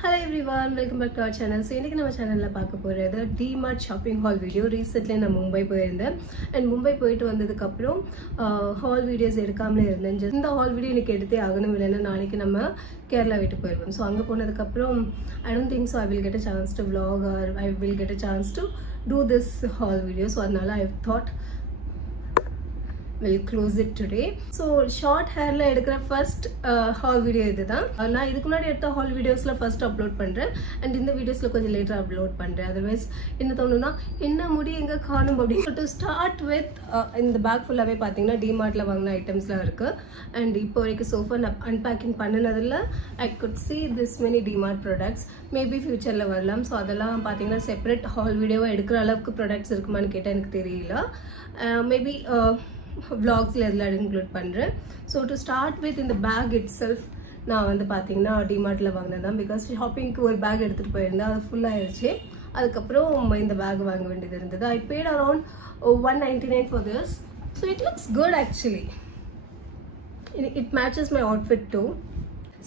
Hello everyone, welcome back to our channel. So இன்னைக்கு நம்ம சேனல்ல பார்க்க போறது DMart shopping haul video. Recently நான் மும்பை போயிருந்தேன் and மும்பை போயிட்டு வந்ததுக்கு அப்புறம் haul videos எடுக்காமலே இருந்தேன். இந்த haul video எனக்கு எடுத்தே ஆகணும் இல்லனா நாளைக்கு நம்ம கேரளா விட்டு போயிடுவோம். So அங்க போனதுக்கு அப்புறம் I don't think so I will get a chance to vlog or I will get a chance to do this haul video. So அதனால I thought we'll close it today. So short hair la edukra first haul video idudha na idukku munadi edutha haul videos la first upload pandren and in the videos la konja later upload pandren. Otherwise enna thonuna enna mudi enga kaanum appdi. So to start with in the bag full ave pathina DMart la vaangna items la irukku and ipo varaikku so far unpacking pannadilla I could see this many DMart products. Maybe future la varalam. So adella pathina separate haul video edukra alavukku products irukuma nu ketta enakku theriyala. Maybe vlogs la include பண்றேன். So to start with in the bag itself நான் வந்து பாத்தீங்கன்னா DMart ல வாங்குனேன் because shopping க்கு ஒரு bag எடுத்துட்டு போயிருந்தேன் அது full ஆயிருச்சு. அதுக்கு அப்புறம் இந்த bag வாங்க வேண்டியது இருந்தது. I paid around 199 for this. So it looks good actually. It matches my outfit too.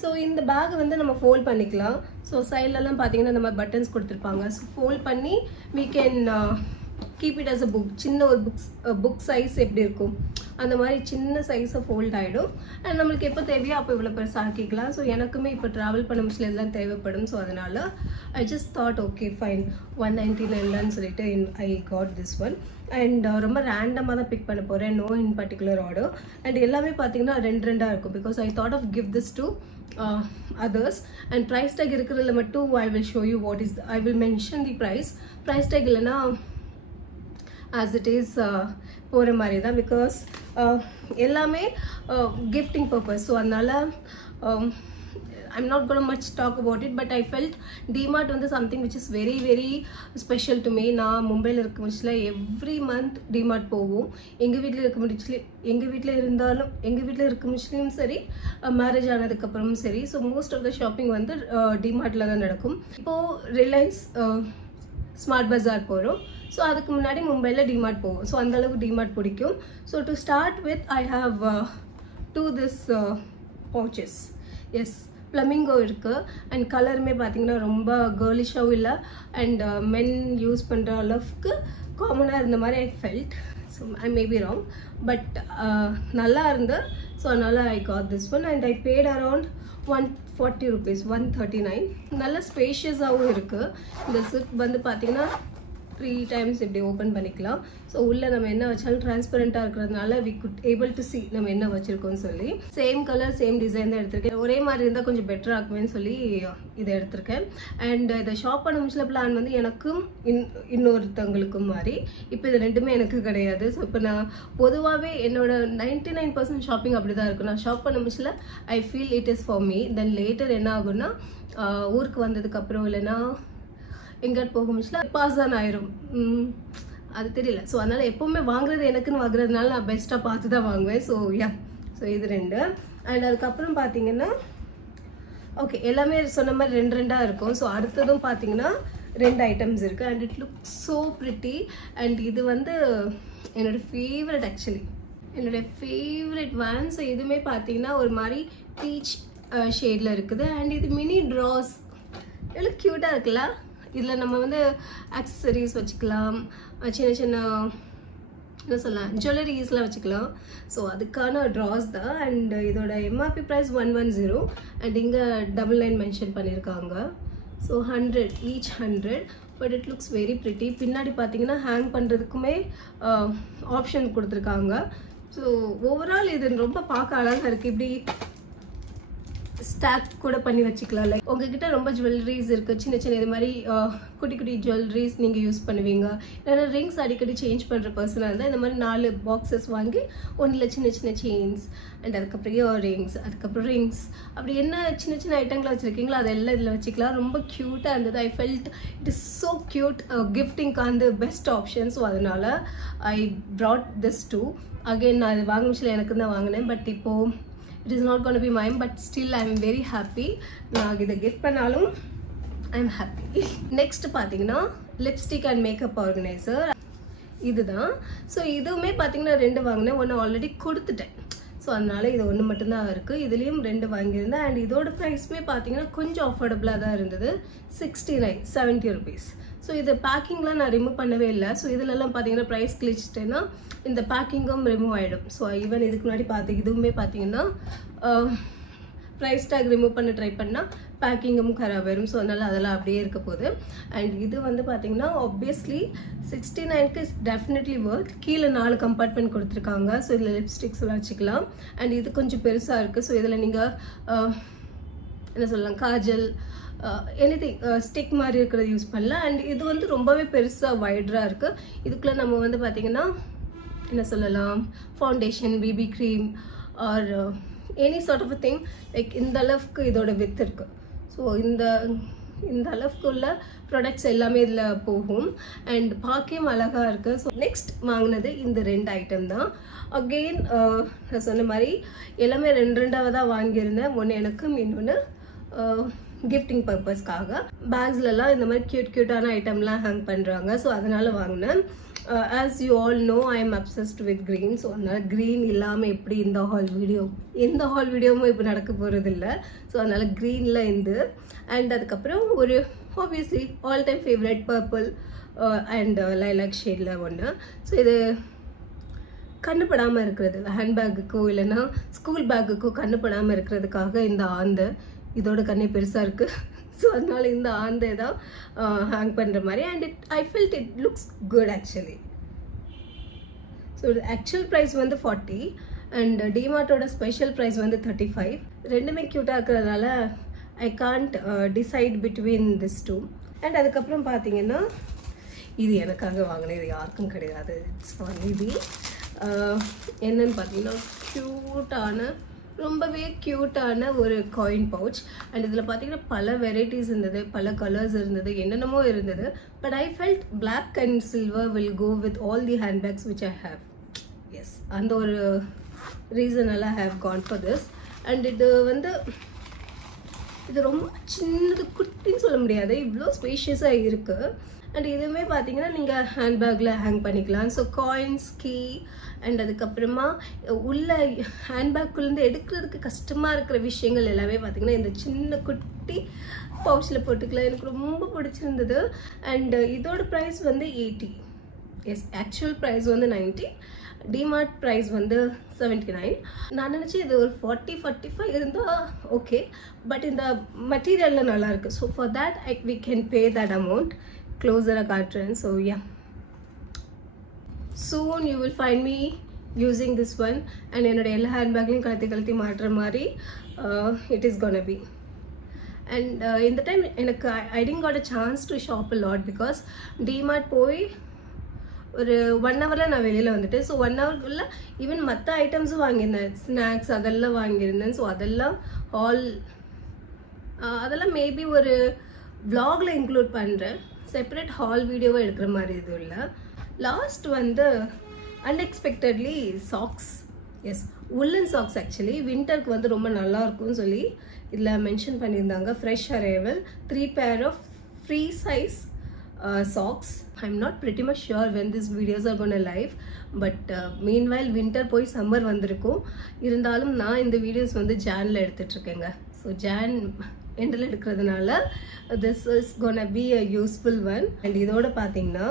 So இந்த bag வந்து நம்ம fold பண்ணிக்கலாம். So side ல எல்லாம் பாத்தீங்கன்னா நம்ம buttons கொடுத்திருப்பாங்க. So fold பண்ணி we can keep it as a book. சின்ன ஒரு book size எப்படி இருக்கும் அந்த மாதிரி சின்ன size fold ஆயிடும் and நமக்கு எப்ப தேவையோ அப்ப இவ்வளவு பெருசா ஆக்கிக்கலாம். சோ எனக்குமே இப்ப travel பண்ணும்போது எல்லாம் தேவைப்படும். சோ அதனால I just thought okay fine 199 ன்னு சொல்லிட்டு I got this one and ரொம்ப ரேண்டமா தான் பிக் பண்ண போறேன். No in particular order and எல்லாமே பாத்தீங்கன்னா ரெண்டா இருக்கும் because I thought of give this to others and price tag இருக்குறதுல மட்டும் I will show you what is I will mention the price tag இல்லனா as it is போற மாதிரி தான் because எல்லாமே gifting purpose. So அதனால I'm not going to much talk about it but I felt DMart வந்து something which is very very special to me. நான் மும்பைல இருக்க முடிச்சல every month DMart போவோம். எங்க வீட்ல இருக்க முடிச்சலும் சரி மேரேஜ் ஆனதுக்கு அப்புறமும் சரி. So most of the shopping வந்து DMartல தான் நடக்கும். இப்போ Reliance Smart Bazaar போறோம். So அதுக்கு முன்னாடி மும்பைல DMart போவோம். So அந்த அளவுக்கு DMart பிடிக்கும். So to start with I have two this pouches. Yes, flamingo இருக்கு and கலருமே பாத்தீங்கன்னா ரொம்ப girlish-ஆவும் இல்ல and men யூஸ் பண்ற அளவுக்கு காமனா இருந்த மாதிரி I felt. So I may be wrong but நல்லா இருந்த. So அதனால I got this one and I paid around 140 rupees 139. நல்ல ஸ்பேஷியஸாவும் இருக்கு. இந்த zip வந்து பாத்தீங்கன்னா 3 times இப்படி ஓபன் பண்ணிக்கலாம். சோ உள்ள நம்ம என்ன வச்சாலும் டிரான்ஸ்பரண்டா இருக்குறதுனால we could able to see நம்ம என்ன வச்சிருக்கோம்னு சொல்லி. சேம் கலர் சேம் டிசைன் தான் எடுத்துர்க்கேன். ஒரே மாதிரி இருந்தா கொஞ்சம் பெட்டரா இருக்கும்னு சொல்லி இத எடுத்துர்க்கேன். and இந்த ஷாப் பண்ண முடிச்சல பிளான் வந்து எனக்கும் இன்னொருத்தங்களுக்கும் மாதிரி. இப்போ இது ரெண்டுமே எனக்கு கிடையாது. சோ இப்போ நான் பொதுவாவே என்னோட 99% ஷாப்பிங் அப்படி தான் இருக்கும். நான் ஷாப் பண்ண முடிச்சல I feel it is for me. then later என்ன ஆகும்னா ஊருக்கு வந்ததுக்கு அப்புறம் இல்லனா எங்க போக முடியல பாஸ் தான் ஆயிரும் அது தெரியல. சோ அதனால எப்பவுமே வாங்குறது எனக்குன்னு வாங்குறதுனால நான் பெஸ்டா பார்த்து தான் வாங்குவேன். சோ யா சோ இது ரெண்டு and அதுக்கு அப்புறம் பாத்தீங்கன்னா ஓகே எல்லாமே சொன்ன மாதிரி ரெண்டா இருக்கும். சோ அடுத்ததும் பாத்தீங்கன்னா ரெண்டு ஐட்டம்ஸ் இருக்கு and it looks so pretty and இது வந்து என்னோட ஃபேவரட் actually என்னோட ஃபேவரட் one. சோ இதுமே பாத்தீங்கன்னா ஒரு மாதிரி பீச் ஷேட்ல இருக்குது and இது மினி ட்ராஸ் எவ்வளவு கியூட்டா இருக்குல்ல. இதுல நம்ம வந்து ஆக்சஸரீஸ் வச்சுக்கலாம், சின்ன சின்ன என்ன சொல்லலாம் ஜுவல்லரிஸ்லாம் வச்சுக்கலாம். ஸோ அதுக்கான ட்ராஸ் தான் and இதோட MRP price 110 and இங்க 99 மென்ஷன் பண்ணியிருக்காங்க. So 100 each 100 but it looks very pretty. பின்னாடி பார்த்தீங்கன்னா ஹேங் பண்ணுறதுக்குமே ஆப்ஷன் கொடுத்துருக்காங்க. ஸோ ஓவரால் இது ரொம்ப பார்க்க அழகாக இருக்குது. இப்படி ஸ்டாக் கூட பண்ணி வச்சுக்கலாம். லைக் உங்ககிட்ட ரொம்ப ஜுவல்லரிஸ் இருக்கு, சின்ன சின்ன இது மாதிரி குட்டி குட்டி ஜுவல்லரிஸ் நீங்க யூஸ் பண்ணுவீங்க, இல்லைன்னா ரிங்ஸ் அடிக்கடி சேஞ்ச் பண்ற பர்சனா இருந்தா இந்த மாதிரி 4 பாக்ஸஸ் வாங்கி ஒன்றுல சின்ன சின்ன செயின்ஸ் அண்ட் அதுக்கப்புறம் இயர்ரிங்ஸ் அதுக்கப்புறம் ரிங்ஸ் அப்படி என்ன சின்ன சின்ன ஐட்டங்களை வச்சிருக்கீங்களோ அதெல்லாம் இதில் வச்சுக்கலாம். ரொம்ப க்யூட்டாக இருந்தது. I felt it is so cute. கிஃப்டிங்க்கு அந்த பெஸ்ட் ஆப்ஷன். ஸோ அதனால I brought this too. Again நான் அது வாங்க முடியல எனக்கு தான் வாங்கினேன். பட் இப்போ it is not going to be mine but still I am very happy. நான் இத gift பண்ணாலும் I am happy. next பாத்தீங்கன்னா lipstick and makeup organizer இதுதான். ஸோ இதுவுமே பாத்தீங்கன்னா ரெண்டு வாங்கினேன். ஒன்று ஆல்ரெடி கொடுத்துட்டேன். ஸோ அதனால இது ஒன்று மட்டும்தான் இருக்குது. இதுலேயும் 2 வாங்கியிருந்தேன். அண்ட் இதோட ப்ரைஸுமே பார்த்தீங்கன்னா கொஞ்சம் அஃபோர்டபுளாக தான் இருந்தது. 70 rupees. ஸோ இது பேக்கிங்லாம் நான் ரிமூவ் பண்ணவே இல்லை. ஸோ இதிலெல்லாம் பார்த்தீங்கன்னா ப்ரைஸ் கிழிச்சிட்டேன்னா இந்த பேக்கிங்கும் ரிமூவ் ஆகிடும். ஸோ ஈவன் இதுக்கு முன்னாடி இதுவுமே பார்த்தீங்கன்னா ப்ரைஸ் டேக் ரிமூவ் பண்ண ட்ரை பண்ணால் பேக்கிங்கும் கராப் ஆயிடும். ஸோ அதனால் அதெல்லாம் அப்படியே இருக்க போகுது. அண்ட் இது வந்து பார்த்தீங்கன்னா ஆப்வியஸ்லி 69க்கு இஸ் டெஃபினெட்லி ஒர்த். கீழே 4 கம்பார்ட்மெண்ட் கொடுத்துருக்காங்க. ஸோ இதில் லிப்ஸ்டிக்ஸ் எல்லாம் வச்சுக்கலாம். அண்ட் இது கொஞ்சம் பெருசாக இருக்குது. ஸோ இதில் நீங்கள் என்ன சொல்லலாம், காஜல் எனிதிங் ஸ்டிக் மாதிரி இருக்கிறது யூஸ் பண்ணலாம். அண்ட் இது வந்து ரொம்பவே பெருசாக வைடராக இருக்குது. இதுக்குள்ளே நம்ம வந்து பார்த்திங்கன்னா என்ன சொல்லலாம், foundation, BB cream or any sort of a thing like இந்த அளவுக்கு இதோட வித் இருக்குது. ஸோ இந்த அளவுக்கு உள்ள ப்ராடக்ட்ஸ் எல்லாமே இதில் போகும். அண்ட் பார்க்கவும் அழகாக இருக்குது. ஸோ நெக்ஸ்ட் வாங்கினது இந்த 2 ஐட்டம் தான். அகெயின் நான் சொன்ன மாதிரி எல்லாமே 2 தான் வாங்கியிருந்தேன். ஒன்று எனக்கும், இன்னொன்று கிஃப்டிங் பர்பஸ்க்காக. பேக்ஸ்லலாம் இந்த மாதிரி க்யூட்டான ஐட்டம்லாம் ஹேங் பண்ணுறாங்க. ஸோ அதனால் வாங்கினேன். as you all know I am obsessed with green. So அதனால் க்ரீன் இல்லாமல் எப்படி எந்த ஹால் வீடியோவும் இப்போ நடக்க போகிறது இல்லை. ஸோ அதனால் க்ரீனில் இருந்து அண்ட் அதுக்கப்புறம் ஒரு obviously all time favourite purple and lilac ஷேடில் ஒன்று. ஸோ இது கண்ணுப்படாமல் இருக்கிறது, ஹேண்ட்பேக்குக்கோ இல்லைன்னா ஸ்கூல் பேக்குக்கோ கண்ணுப்படாமல் இருக்கிறதுக்காக இந்த ஆந்தை, இதோட கண்ணே பெருசாக இருக்குது. ஸோ அதனால இந்த ஆந்தை தான் ஹேங் பண்ணுற மாதிரி. And I felt it looks good actually. So actual price வந்து 40 அண்ட் டிமார்ட்டோட ஸ்பெஷல் ப்ரைஸ் வந்து 35. ரெண்டுமே க்யூட்டாக இருக்கிறதுனால I can't decide between this 2. And அதுக்கப்புறம் பார்த்தீங்கன்னா இது எனக்காக வாங்கினேன், இது யாருக்கும் கிடையாது. இட்ஸ் ஃபார் நிதி. என்னன்னு பார்த்தீங்கன்னா ரொம்பவே க்யூட்டான ஒரு காயின் பவுச். அண்ட் இதில் பார்த்தீங்கன்னா பல வெரைட்டிஸ் இருந்தது, பல கலர்ஸ் இருந்தது, என்னென்னமோ இருந்தது. But I felt black and silver will go with all the handbags which I have. Yes, அந்த ஒரு ரீசனால் I have gone for this. And இது ரொம்ப சின்னது, குட்டின்னு சொல்ல முடியாது, இவ்வளோ ஸ்பேஷியஸாக இருக்குது. அண்ட் இதுவுமே பார்த்தீங்கன்னா நீங்கள் ஹேண்ட்பேக்கில் ஹேங் பண்ணிக்கலாம். ஸோ காயின்ஸ், கீ அண்ட் அதுக்கப்புறமா உள்ள ஹேண்ட்பேக்குள்ளேருந்து எடுக்கிறதுக்கு கஷ்டமாக இருக்கிற விஷயங்கள் எல்லாமே பார்த்தீங்கன்னா இந்த சின்ன குட்டி பவுச்சில் போட்டுக்கலாம். எனக்கு ரொம்ப பிடிச்சிருந்தது. அண்ட் இதோட ப்ரைஸ் வந்து 80. எஸ், ஆக்சுவல் ப்ரைஸ் வந்து 90. டிமார்ட் ப்ரைஸ் வந்து 79. நான் நினச்சேன் இது ஒரு 40-45 இருந்தால் ஓகே, பட் இந்த மெட்டீரியலில் நல்லாயிருக்கு. So for that we can pay that amount. க்ளோஸராக காட்டுறேன். So yeah, soon you will find me using this one. and என்னோட எல்லா ஹேண்ட்பேக்லையும் கலத்தி மாட்டுற மாதிரி it is gonna be. and இந்த டைம் எனக்கு I didn't got a chance to shop a lot because DMart போய் ஒரு 1 ஹவரில் நான் வெளியில் வந்துட்டேன். ஸோ 1 ஹவருக்குள்ள ஈவன் மற்ற ஐட்டம்ஸும் வாங்கியிருந்தேன், ஸ்நாக்ஸ் அதெல்லாம் வாங்கியிருந்தேன். ஸோ அதெல்லாம் மேபி ஒரு vlogல இன்க்ளூட் பண்ணுறேன். செப்பரேட் ஹால் வீடியோவை எடுக்கிற மாதிரி இது இல்லை. லாஸ்ட் வந்து அன்எக்ஸ்பெக்டட்லி சாக்ஸ். எஸ், உல்லன் சாக்ஸ். ஆக்சுவலி வின்டருக்கு வந்து ரொம்ப நல்லா இருக்கும்னு சொல்லி இதில் மென்ஷன் பண்ணியிருந்தாங்க. Fresh arrival 3 pair of free size socks. I'm not pretty much sure when these videos are gonna live, but meanwhile winter போய் சம்மர் வந்திருக்கும். இருந்தாலும் நான் இந்த வீடியோஸ் வந்து ஜானில் எடுத்துட்ருக்கேங்க. ஸோ ஜான் எண்டில் எடுக்கிறதுனால this is gonna be a useful one. and இதோட பார்த்தீங்கன்னா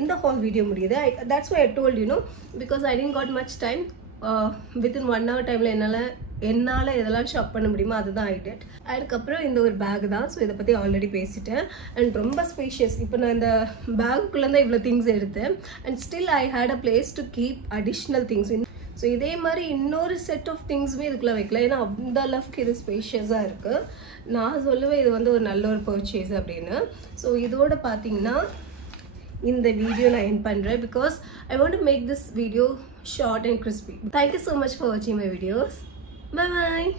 இந்த ஹால் வீடியோ முடியுது. that's why I told you know because I didn't got much time. within 1 hour டைமில் என்னால் எதெல்லாம் ஷாப் பண்ண முடியுமோ அதுதான் I did. அதுக்கப்புறம் இந்த ஒரு பேக் தான். ஸோ இதை பற்றி ஆல்ரெடி பேசிட்டேன். அண்ட் ரொம்ப ஸ்பேஷியஸ். இப்போ நான் இந்த பேக்குள்ளே தான் இவ்வளோ திங்ஸ் எடுத்தேன். And still I had a place to keep additional things. So இதே மாதிரி இன்னொரு செட் ஆஃப் திங்ஸுமே இதுக்குள்ளே வைக்கலாம். ஏன்னா அந்த அளவுக்கு இது ஸ்பேஷியஸாக இருக்குது. நான் சொல்லுவேன் இது வந்து ஒரு நல்ல ஒரு பர்ச்சேஸ் அப்படின்னு. ஸோ இதோட பார்த்தீங்கன்னா இந்த வீடியோ நான் எண்ட் பண்ணுறேன் because I want to make this video short and crispy. Thank you so much for வாட்சிங் மை வீடியோஸ். Bye bye.